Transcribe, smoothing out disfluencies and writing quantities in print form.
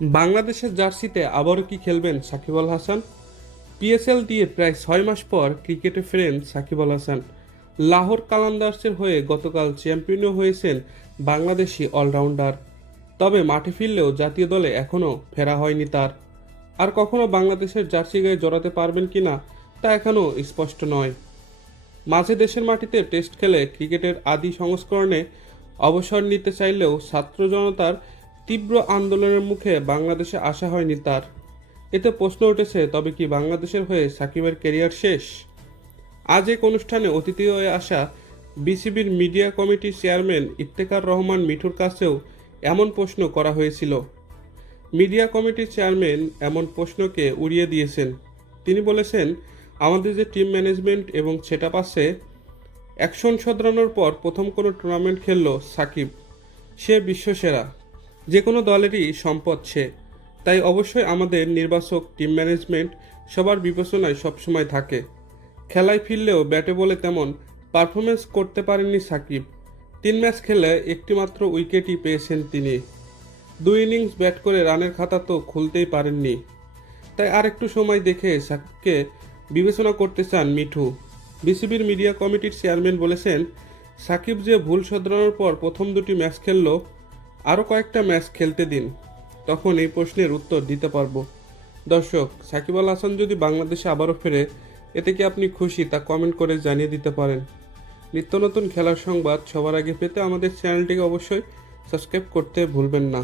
বাংলাদেশের জার্সিতে আবারও কি খেলবেন সাকিব আল হাসান? পিএসএল দিয়ে প্রায় 6 মাস পর ক্রিকেটে ফেরেন সাকিব আল হাসান। লাহোর কালান্দার্সের হয়ে গতকাল চ্যাম্পিয়নও হয়েছেন বাংলাদেশি অলরাউন্ডার। তবে মাঠে ফিরলেও জাতীয় দলে এখনও ফেরা হয়নি তার। আর কখনো বাংলাদেশের জার্সি গায়ে জড়াতে পারবেন কিনা তা এখনও স্পষ্ট নয়। মাঝে দেশের মাটিতে টেস্ট খেলে ক্রিকেটের আদি সংস্করণে অবসর নিতে চাইলেও ছাত্র জনতার তীব্র আন্দোলনের মুখে বাংলাদেশে আসা হয়নি তার। এতে প্রশ্ন উঠেছে, তবে কি বাংলাদেশের হয়ে সাকিবের ক্যারিয়ার শেষ? আজ এক অনুষ্ঠানে অতিথি হয়ে আসা বিসিবির মিডিয়া কমিটির চেয়ারম্যান ইফতেখার রহমান মিঠুর কাছেও এমন প্রশ্ন করা হয়েছিল। মিডিয়া কমিটির চেয়ারম্যান এমন প্রশ্নকে উড়িয়ে দিয়েছেন। তিনি বলেছেন, আমাদের যে টিম ম্যানেজমেন্ট এবং সেটআপ আছে, অ্যাকশন শোধরানোর পর প্রথম কোনো টুর্নামেন্ট খেললো সাকিব। সে বিশ্বসেরা, যে কোনো দলেরই সম্পদ সে। তাই অবশ্যই আমাদের নির্বাচক টিম ম্যানেজমেন্ট সবার বিবেচনায় সবসময় থাকে। খেলায় ফিরলেও ব্যাটে বলে তেমন পারফরমেন্স করতে পারেননি সাকিব। 3 ম্যাচ খেলে একটিমাত্র উইকেটই পেয়েছেন তিনি। 2 ইনিংস ব্যাট করে রানের খাতা তো খুলতেই পারেননি। তাই আর একটু সময় দেখে সাকিবকে বিবেচনা করতে চান মিঠু। বিসিবির মিডিয়া কমিটির চেয়ারম্যান বলেছেন, সাকিব যে ভুল শোধরানোর পর প্রথম 2টি ম্যাচ খেললো, আরও কয়েকটা ম্যাচ খেলতে দিন, তখন এই প্রশ্নের উত্তর দিতে পারবো। দর্শক, সাকিব আল হাসান যদি বাংলাদেশে আবারও ফেরে, এতে কি আপনি খুশি তা কমেন্ট করে জানিয়ে দিতে পারেন। নিত্য নতুন খেলার সংবাদ সবার আগে পেতে আমাদের চ্যানেলটিকে অবশ্যই সাবস্ক্রাইব করতে ভুলবেন না।